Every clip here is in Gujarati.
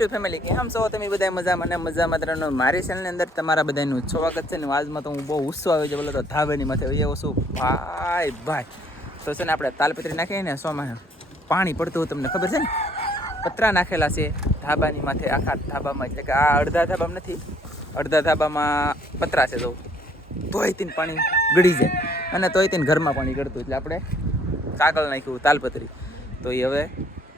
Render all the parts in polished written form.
ફેમિલી કેમ છો તમે બધા મજામાં અને મજામાં રહેવાનું મારી ચેનલની અંદર તમારા બધાનું સ્વાગત છે ને આજમાં તો હું બહુ ઉત્સવ આવી જાય બોલો તો ધાબાની માથે એવો શું ભાઈ તો છે ને આપણે તાલપત્રી નાખીએ ને સોમાં પાણી પડતું હોય તમને ખબર છે ને પતરા નાખેલા છે ધાબાની માથે આખા ધાબામાં એટલે કે આ અડધા ધાબામાં નથી અડધા ધાબામાં પતરા છે તો તોય તેને પાણી ગળી જાય અને તોય તેને ઘરમાં પાણી ગળતું એટલે આપણે કાગળ નાખ્યું તાલપત્રી તો એ હવે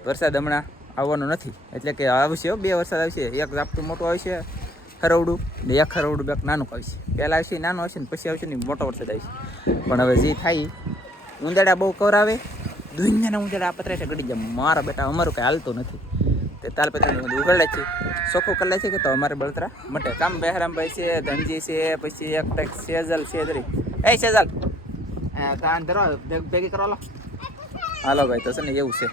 વરસાદ હમણાં આવવાનું નથી એટલે કે આવશે બે વરસાદ આવશે એક ઝાપટું મોટું આવશે ખરવડું ને એક ખરવડું બેક નાનું આવશે પહેલાં આવશે નાનું આવશે ને પછી આવશે ને મોટો વરસાદ આવશે પણ હવે જે થાય ઉંદેડા બહુ કવરાવે દુનિયાના ઉંદેડા આ પતરા ગળી જાય મારા બેટા અમારું કંઈ હાલતું નથી તે તાલપત્રીને બધું ઉઘડે છે ચોખ્ખું કરી લે છે કે તો અમારે બળતરા મટે કામ બહેરામભાઈ છે ધનજી છે પછી એક ટેક સેજલ છે દરી એ સેજલ કાન ધરો ભેગી કરો હાલો ભાઈ તો છે ને એવું છે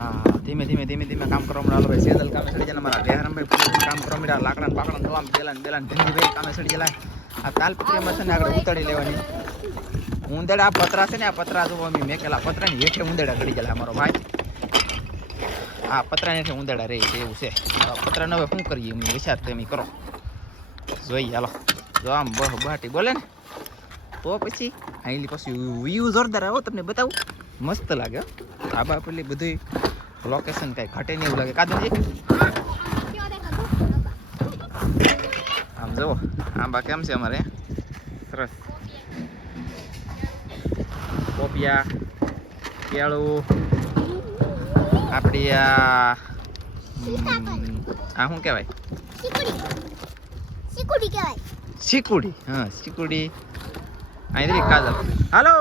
હા ધીમે ધીમે કામ કરવા મળે ભાઈ સેજલ કામે સડી જાય મારા બહેરામભાઈ કામ કરવા મળ્યા લાકડા પાકડા દવા બેલાન ધનજીભાઈ કામે સડી જાય આ તાલપત્રીમાં છે ને આગળ ઉતારી લેવાની ઉંદેડા પતરા છે ને આ પતરા જો અમે મેકેલા પતરાની હેઠે ઉંદેડા ગળી ગયેલા અમારો ભાઈ આ પતરાની હેઠે ઉંદેડા રહી છે એવું છે પતરાને હવે શું કરીએ એમ વિચાર તમે કરો જોઈએ હાલો જો આમ બાટી બોલે ને તો પછી અહીંલી પછી વ્યૂ જોરદાર આવો તમને બતાવું મસ્ત લાગે આબા પેલી બધું લોકેશન કાંઈ ઘટે નહીં એવું લાગે કાદનજી આમ જુઓ આંબા કેમ છે અમારે સરસ પોપિયા કેળું આપણી આ શું કહેવાય શીકુડી હા શીકુડી અહીં કાજલ હાલો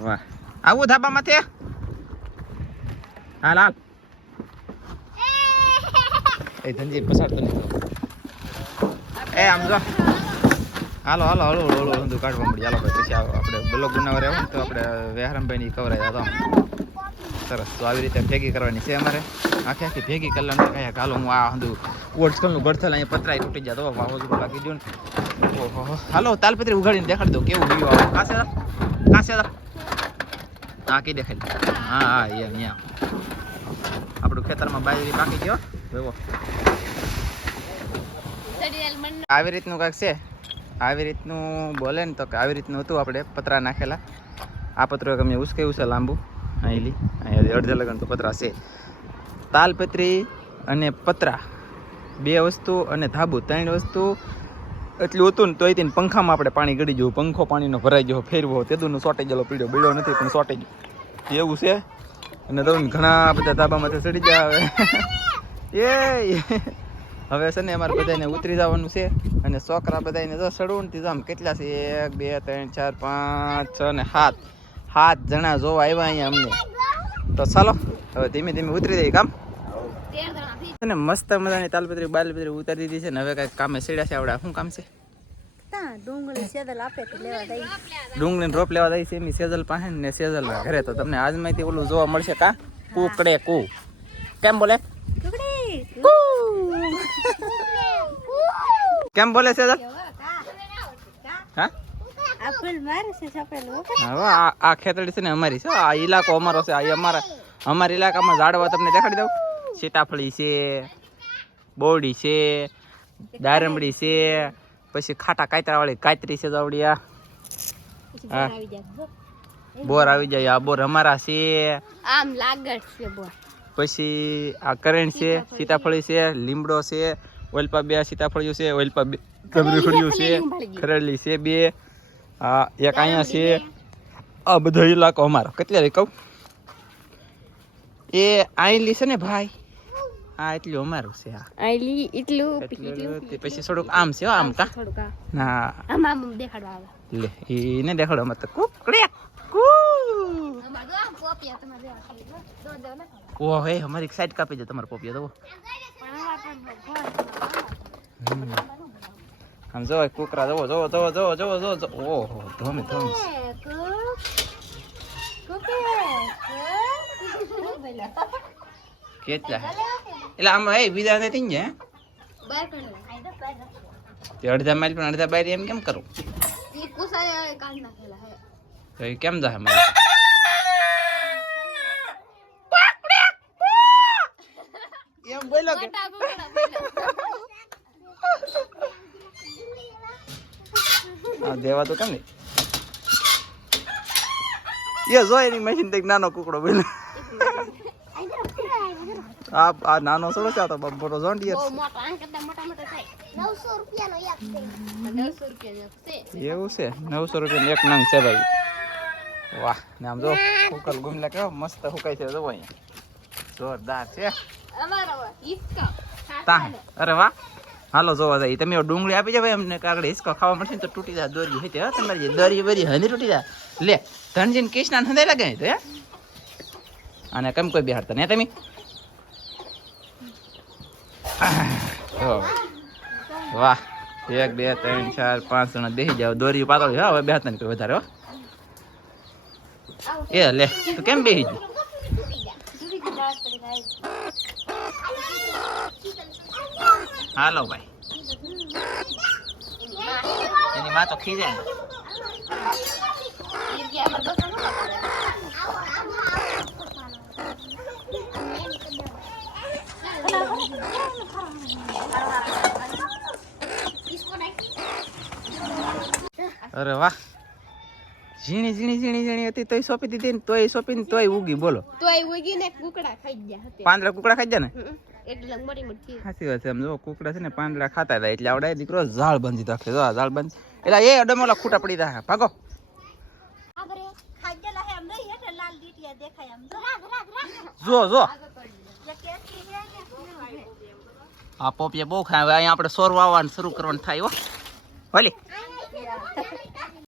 વાહ આવું ધાબામાંથી હાલ હાલ એ ધનજી પસાર તો નહીં એ આમ જો હાલો હળવું કાઢવા મળી હાલો ભાઈ પછી આપણે બ્લોગ બનાવવા આવ્યો તો આપણે વેહરામભાઈની કવરાય તો સરસ તો આવી રીતે ભેગી કરવાની છે અમારે આખી ભેગી કરવાની કહ્યા હાલો હું આ હંધું ઓટસ્કલનું બળથલ અહીંયા પતરાય તૂટી જાય તો વાવાઝોડું લાગી ગયું ને ઓહો હાલો તાલપત્રી ઉઘાડીને દેખાડી દો કેવું વ્યૂ આવે કાશે હા કઈ દેખાય હા અહીંયા આપણું ખેતરમાં બાજરી પાકી ગયો જોવો આવી રીતનું કાંઈક છે આવી રીતનું બોલે ને તો કે આવી રીતનું હતું આપણે પતરા નાખેલા આ પતરો અમે ઉસકેવું છે લાંબુ અહીંયા અડધા લગન તો પતરા છે તાલપત્રી અને પતરા બે વસ્તુ અને ધાબુ ત્રણ વસ્તુ એટલું હતું ને તોય તેને પંખામાં આપણે પાણી ગળી જવું પંખો પાણીનો ભરાઈ ગયો ફેરવો તેદુનું સોટી ગયેલો પીડ્યો બીડ્યો નથી પણ સોટી ગયો એવું છે અને તો ઘણા બધા ધાબામાંથી ચડી જાય એ હવે છે ને અમારે બધાને ઉતરી જવાનું છે અને છોકરા બધાને જો ચડવું ને આમ કેટલા છે 1 2 3 4 5 6 ને 7 જણા જોવા આવ્યા અહીંયા અમને તો ચાલો હવે ધીમે ઉતરી જઈએ કામ ને મસ્ત મજાની તાલપત્રી બાલપત્રી ઉતારી દીધી છે ને હવે કાંઈક કામે સીડ્યા છે આવડે શું કામ છે ડુંગળીને રોપ લેવા જાય છે એમની સેજલ પાસે ને સેજલ ઘરે તો તમને આજ માહિતી ઓલું જોવા મળશે કા કુકડે કુ કેમ બોલે કેમ બોલે સેજલ હા આ ખેતડી છે ને અમારી છે આ ઇલાકો અમારો છે અમારા ઇલાકામાં ઝાડવા તમને દેખાડી દઉં સીતાફળી છે બોરડી છે દારમડી છે પછી ખાટા કાતરા વાળી કાતરી છે જાવડિયા બોર આવી જાય આ બોર અમારા છે આમ લાગડ છે બોર પછી આ કરેણ છે સીતાફળી છે લીમડો છે ઓલપા બે સીતાફળીઓ છે ઓલપા બે કબરીખડીઓ છે ખરેલી છે બે આ એક અહીંયા છે આ બધો ઇલાકો અમારો કેટલા રે કહું એ આઈલી છે ને ભાઈ આ એટલું અમારું છે આઈલી એટલું પછી થોડુંક આમ છે આમ કા ના આમ આમ દેખાડવા આવે લે એને દેખાડો મત કુકડે કુ અમારો આ પોપિયા તમારે ઓ હે અમારી સાઈડ કાપી દે તમારો પોપિયા દો આમ જો કુકરા જો ઓહો ધોમે કેટલા એટલે આમ એ બીજા ને થઈ જાય અડધા માઇલ પણ અડધા બાર એમ કેમ કરું કેમ જાય મારે એમ બોલો કે મોટા કુકડા બોલ્યા. આ દેવા તો કેમ નહીં એ જો એની મશીન તક નાનો કુકડો બોલે આ નાનો થોડો છે આ તો મોટો જોન્ડિયર બહુ મોટો આ કરતા મોટા મોટા થાય. 900 રૂપિયાનો એક છે. 900 રૂપિયાનો એક છે. એવું છે 900 રૂપિયા એક નંગ છે ભાઈ વાહ ને આમ જો કુકલ ગુમલા કેવો મસ્ત હુકાય છે જો અહીંયા જોરદાર છે અમારો હિસકો તા અરે વાહ હાલો જોવા જાય તમે ડુંગળી આપી જાય ભાઈ અમને કાગડે હિસકો ખાવા મળશે ને તો તૂટી જાય દોરી હતી હા તમારી દોરી બરી હંધી તૂટી જાય લે ધનજીન કૃષ્ણ હંધાઈ લાગે તો હે અને કેમ કોઈ બિહારતા ને તમે વાહ 1 2 3 4 5 જણા બેસી જાવ દોરી પાતળી હા હવે બેહતા નહીં કોઈ વધારે હો એ લે તું કેમ બેસી ગઈ હાલો ભાઈ એની માં તો ખીજે અરે વાહ ઝીણી ઝીણી ઝીણી ઝીણી હતી તોય સોંપી દીધી ને તોય સોંપીને તોય ઉગી બોલો તોય ઉગીને કુકડા ખાઈ ગયા હતા. પાંદડા કુકડા ખાઈ જાય ને એટલે મોટી મોટી સાચી વાત છે એમ જો કુકડા છે ને પાંદડા ખાતા હતા એટલે આવડે દીકરો ઝાડ બંધી રાખે જો આ ઝાડ બંધ એટલે એ અડમોલા ખૂટા પડી રહ્યા ભાગો જો જો આ પોપિયા બહુ ખાય હવે અહીંયા આપણે સોર વાવવાનું શરૂ કરવાનું થાય હો ભલે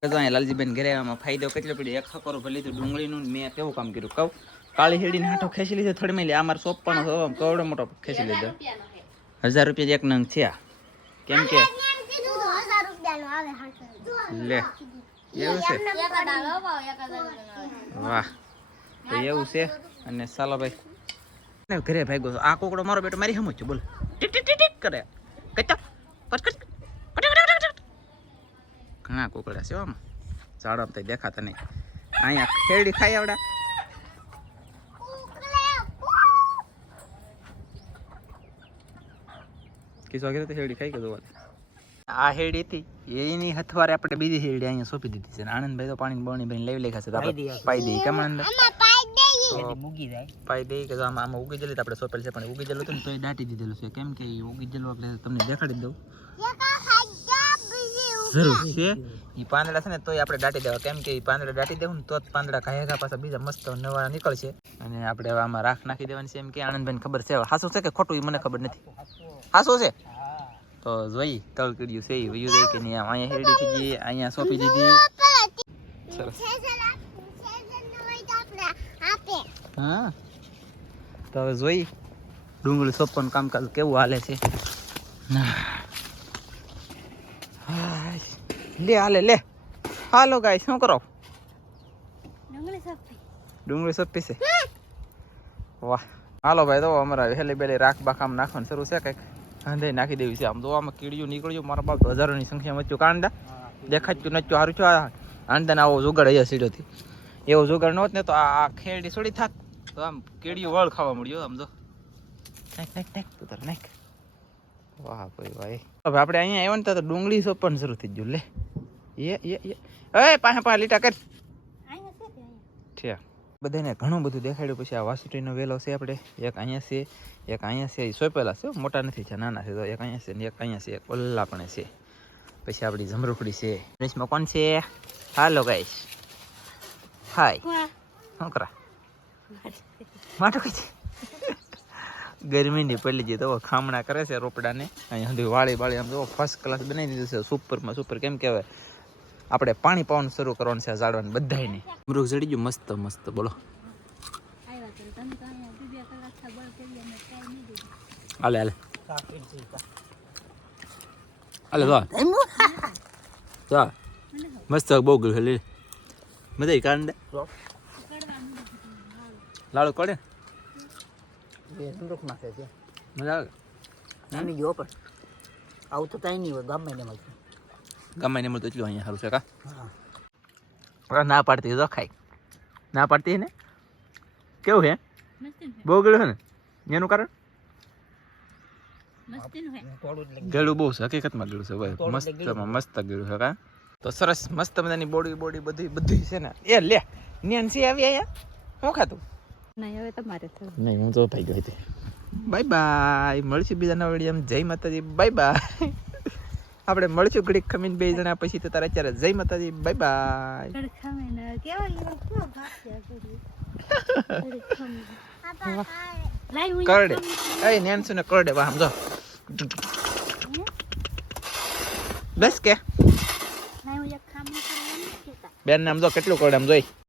તો અહીંયા લાલજીબેન ઘરે આવવામાં ફાયદો કેટલો પડ્યો એક ખકોરો ભરી લીધું ડુંગળીનું મેં કેવું કામ કર્યું કહું કાળી હેડીને હાથો ખેંચી લીધો થોડી મેલી આ મારો સોપવાનો કવડો મોટો ખેંચી લીધો 1000 રૂપિયા એક નંગ છે કેમ કે લે એવું છે વાહ તો એવું છે અને ચાલો ભાઈ ઘરે ભાગ્યો આ કોકડો મારો બેટો મારી હમું છું બોલ ટીક ટીક ટીક ટીક કરે કચ્ચા પટકટ ઘણા કોકડા છે આમાં ઝાડમ તો દેખાતા નહીં અહીંયા ખેરડી ખાઈ આવડા કિસો વગેરે તો હેરડી ખાઈ ગયો આ હેરડી હતી એની હથવારે આપણે બીજી હેરડી અહીંયા સોંપી દીધી છે આનંદભાઈ તો પાણી બોણી ભાઈ લઈ લેખા છે તો આપણે પાઈ દઈએ કેમ આનંદ પાઈ દઈએ કે આમાં ઉગી જલી આપણે સોંપેલ છે પણ ઉગી જલું હતું ને તો દાટી દીધેલું છે કેમ કે ઉગી જલું આપણે તમને દેખાડી દઉં જરૂર છે એ પાંદડા છે ને તોય આપણે દાટી દેવા કેમ કે એ પાંદડા દાટી દેવું ને તો જ પાંદડા કાયા પાછા બીજા મસ્ત નવા નીકળશે અને આપણે હવે આમાં રાખ નાખી દેવાની છે એમ કે આનંદભાઈને ખબર છે હાસું છે કે ખોટું એ મને ખબર નથી હાસું છે તો જોઈ તળ કર્યું છે એ વયું જાય કે નહીં અહીંયા હેરડી થઈ ગઈ અહીંયા સોંપી દીધી સરસ હા તો હવે જોઈ ડુંગળી સોંપવાનું કામકાજ કેવું હાલે છે લે હાલે લે હાલો ગાય શું કરો ડુંગળી સોંપી છે વાહ હાલો ભાઈ તો અમારા હેલી બેલી રાખ બાખામ નાખવાનું શરૂ છે કંઈક હાંધે નાખી દેવી છે આમ તો આમાં કીડીયું નીકળ્યું મારા બાપ હજારોની સંખ્યામાં વચ્ચું કાંડા દેખાતું નચ્યું સારું છું આંદાને આવો જુગાડ અહીંયા સીડોથી એવો જુગાડ નહોત ને તો આ ખેરડી છોડી થાક તો આમ કીડીયું વળ ખાવા મળ્યું આમ જો નાખ તો તારે નાખ વાહ ભાઈ ભાઈ હવે આપણે અહીંયા આવ્યા ને તો ડુંગળી સોંપવાનું શરૂ થઈ ગયું લે એ પાસે લીટા કર છે બધાને ઘણું બધું દેખાડ્યું પછી આ વાસુટીનો વેલો છે આપણે એક અહીંયા છે એક અહીંયા છે એ સોંપેલા છે મોટા નથી છે નાના છે તો એક અહીંયા છે ને એક અહીંયા છે એક ઓલ્લા પણ છે પછી આપણી જમરૂખડી છે રેસમાં કોણ છે હાલો ગાઈસ હાય શું કરા માટો કઈ છે ગરમીની પડી જઈ તો ખામણા કરે છે રોપડાને અહીંયા સુધી વાળી આમ જો ફર્સ્ટ ક્લાસ બનાવી દીધું છે સુપરમાં સુપર કેમ કહેવાય આપણે પાણી પાવાનું શરૂ કરવાનું છે ઝાડવાને બધાને મૃગ જડી ગયું મસ્ત મસ્ત બોલો હાલે હાલે હાલે તો મસ્ત બહુ ગયું લે મજા કાંડ લાડુ પડે મજા આવે નાની જો પણ આવું તો કાંઈ નહીં હોય ગમે ને મળતું એટલું અહીંયા સારું છે કા ના પાડતી તો ખાય ના પાડતી ને કેવું હે બહુ ગળ્યું છે ને એનું કારણ મસ્તીનું હે થોડું જ ગળું બહુ છે હકીકતમાં ગળું છે ભાઈ થોડું મસ્ત ગળું. મસ્ત ગળું છે કા તો સરસ મસ્ત મજાની બોડી બધી છે ને એ લે ન્યાન્સી આવી આયા શું ખાતું નહીં હવે તમારે નહીં હું તો ભાઈ ગઈ હતી બાય બાય મળશું બીજા નવા વિડીયો જય માતાજી બાય બાય આપણે મળશું ઘડીક ખમીને બે જણા પછી તો તારા અત્યારે જય માતાજી બાય બાય ખમીને કેવા કરડે એ નેન્સુ ને કરડે વાહ સમજો બસ કે બેન નામ જો કેટલું કરડે આમ જોઈ